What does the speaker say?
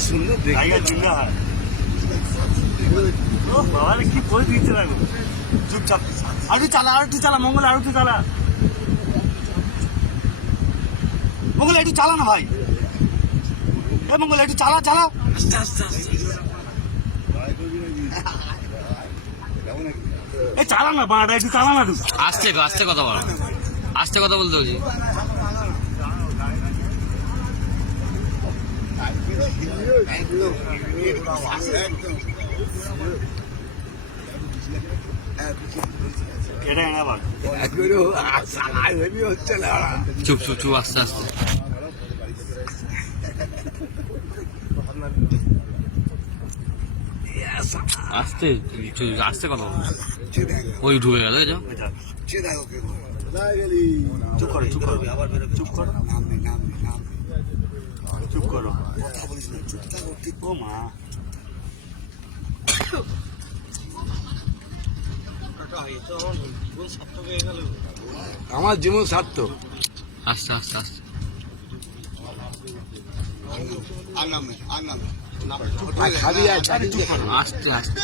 কি সুন্দর দেখতে। হয়। ও বাবা রে, কি করে দিচ্ছে না চুপচাপ। আর একটু চালা আর একটু চালা মঙ্গল আর একটু চালা। মঙ্গল একটু চালা না ভাই। এ মঙ্গল একটু চালা চালা। আস্তে আস্তে আস্তে। এই চালা না বাড়াটা একটু চালা না তুই। আস্তে আস্তে কথা বলো। আস্তে কথা বলতে হচ্ছে না চুপ চুপ চুপ আস্তে আস্তে। আস্তে চুপ, আস্তে কথা ওই ঢুকে গেল যো। এটা চুপ করো। চুপ করো। করো। চুপ করো ও মা আমার জীবন সার্থক আস্তে আস্তে আস্তে। আস্তে আস্তে।